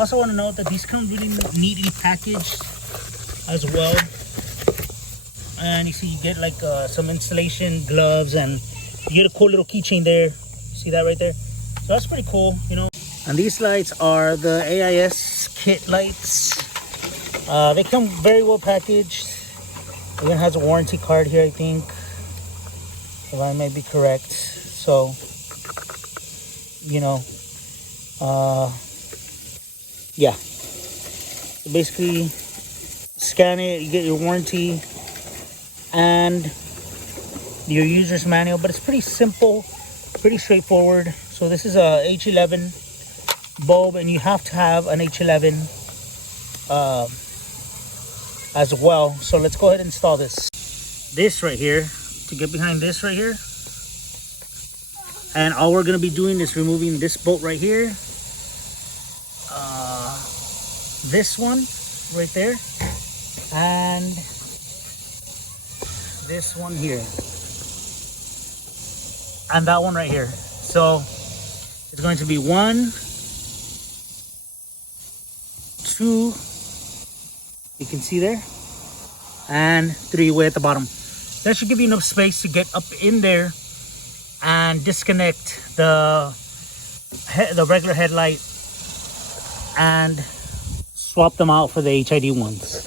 also want to note that these come really neatly packaged as well. And you see, you get like some insulation gloves, and you get a cool little keychain there. See that right there? So that's pretty cool, you know. And these lights are the AISkit lights. They come very well packaged. It even has a warranty card here, I think, if I may be correct. So, you know, yeah. So basically, scan it, you get your warranty and your user's manual, but it's pretty simple, pretty straightforward. So this is a H11 bulb, and you have to have an H11 as well. So let's go ahead and install this right here, to get behind this right here. And all we're going to be doing is removing this bolt right here, this one right there, and this one here, and that one right here. So it's going to be 1, 2, you can see there, and 3 way at the bottom. That should give you enough space to get up in there and disconnect the regular headlight and swap them out for the HID ones.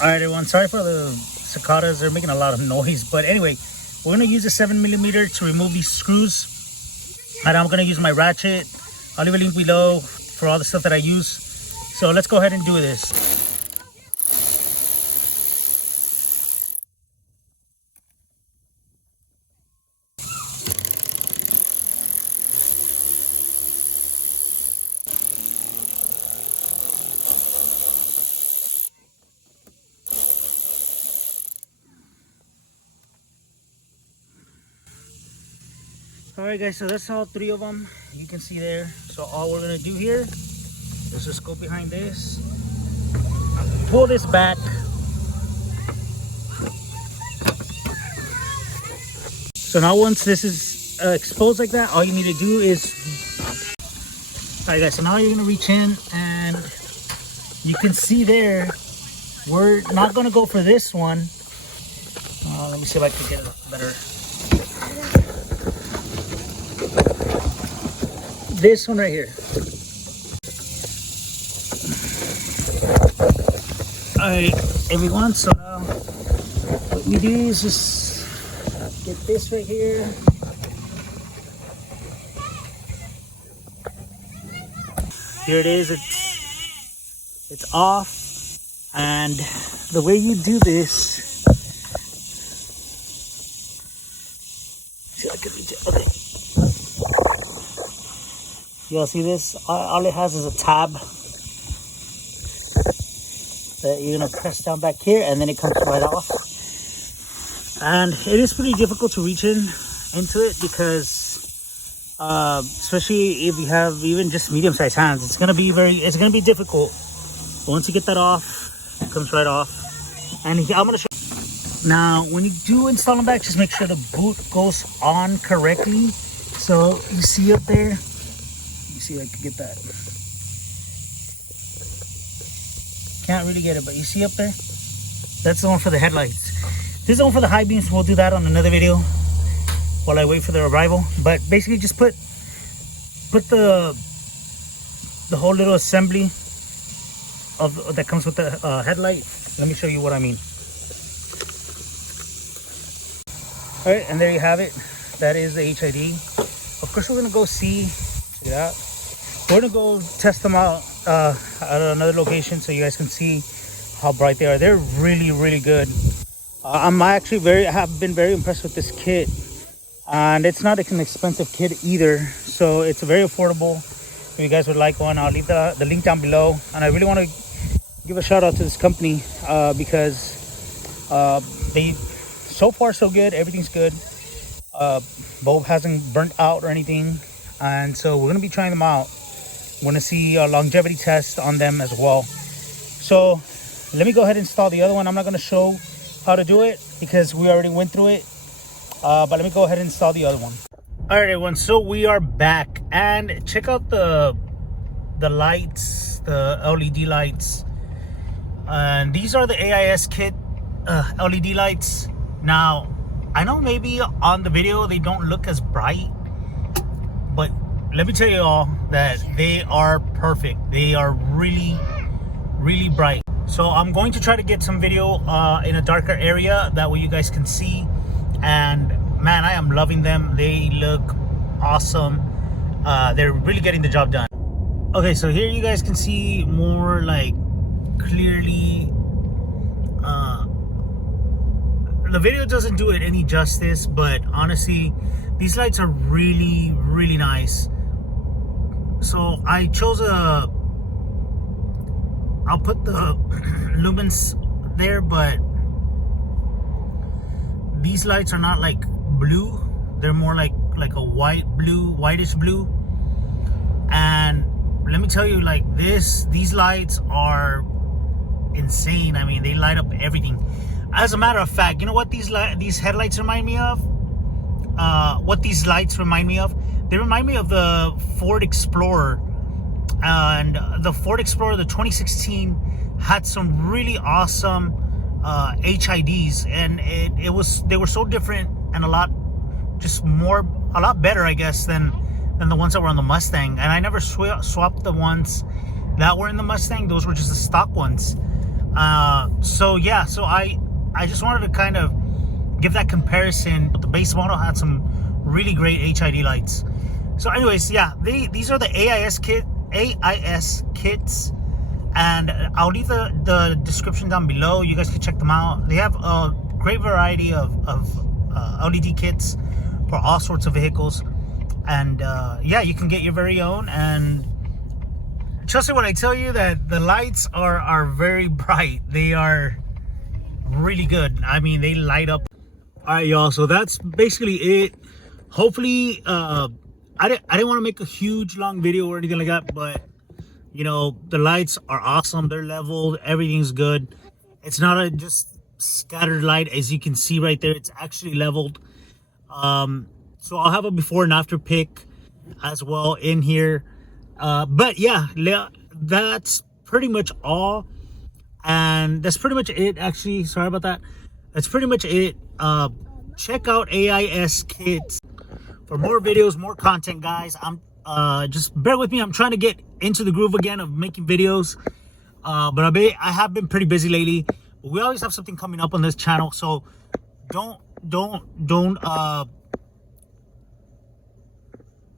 All right, everyone, sorry for the cicadas, they're making a lot of noise, but anyway, we're going to use a 7mm to remove these screws, and I'm going to use my ratchet. I'll leave a link below for all the stuff that I use. So let's go ahead and do this. Alright guys, so that's all 3 of them, you can see there. So all we're going to do here is just go behind this, pull this back, so now once this is exposed like that, all you need to do is, alright guys, so now you're going to reach in, and you can see there, we're not going to go for this one. Let me see if I can get it better. This one right here. Alright, everyone, so now what we do is just get this right here. Here it is, it's off, and the way you do this, see, I can reach it. Okay. Y'all see this? All it has is a tab that you're gonna press down back here, and then it comes right off. And it is pretty difficult to reach into it, because especially if you have even just medium-sized hands, it's gonna be difficult. But once you get that off, it comes right off. And I'm gonna show you. Now, when you do install them back, just make sure the boot goes on correctly. So you see up there. See if I can get that. Can't really get it, but you see up there? That's the one for the headlights. This is the one for the high beams. We'll do that on another video while I wait for the arrival. But basically just put the whole little assembly of that comes with the headlight. Let me show you what I mean. Alright, and there you have it. That is the HID. Of course, we're gonna go see. Check it out. We're gonna go test them out at another location so you guys can see how bright they are. They're really, really good. I'm actually I have been very impressed with this kit, and it's not an expensive kit either, so it's very affordable. If you guys would like one, I'll leave the link down below. And I really want to give a shout out to this company because they, so far so good, everything's good. Bulb hasn't burnt out or anything, and so we're gonna be trying them out. Want to see a longevity test on them as well. So let me go ahead and install the other one. I'm not going to show how to do it because we already went through it, but let me go ahead and install the other one. All right, everyone, so we are back, and check out the the lights, the LED lights, and these are the AISkit LED lights. Now I know maybe on the video they don't look as bright, but let me tell you all that they are perfect. They are really, really bright. So I'm going to try to get some video in a darker area, that way you guys can see. And man, I am loving them. They look awesome. They're really getting the job done. Okay, so here you guys can see more like clearly. The video doesn't do it any justice, but honestly, these lights are really, really nice. So I chose I'll put the lumens there, but these lights are not like blue. They're more like a whitish blue. And let me tell you, like these lights are insane. I mean, they light up everything. As a matter of fact, you know what these headlights remind me of? What these lights remind me of? They remind me of the Ford Explorer. And the Ford Explorer, the 2016, had some really awesome HIDs, and they were so different and a lot better, I guess, than the ones that were on the Mustang. And I never swapped the ones that were in the Mustang. Those were just the stock ones. So yeah, so I just wanted to kind of give that comparison. But the base model had some really great HID lights. So anyways, yeah, these are the AISkits, and I'll leave the description down below. You guys can check them out. They have a great variety of LED kits for all sorts of vehicles, and yeah, you can get your very own. And trust me when I tell you that the lights are very bright. They are really good. I mean, they light up. All right, y'all, so that's basically it. Hopefully I didn't want to make a huge long video or anything like that, but you know, the lights are awesome. They're leveled. Everything's good. It's not a just scattered light, as you can see right there. It's actually leveled. So I'll have a before and after pic as well in here. But yeah, that's pretty much all. And that's pretty much it, actually. Sorry about that. That's pretty much it. Check out AISkits for more videos, more content, guys. Just bear with me. I'm trying to get into the groove again of making videos, but I have been pretty busy lately. But we always have something coming up on this channel, so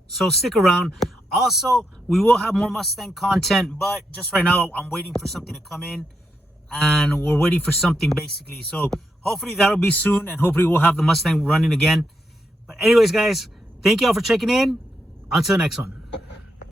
so stick around. Also, we will have more Mustang content, but just right now I'm waiting for something to come in, and we're waiting for something basically. So hopefully that'll be soon, and hopefully we'll have the Mustang running again. But anyways, guys, thank you all for checking in. Until the next one.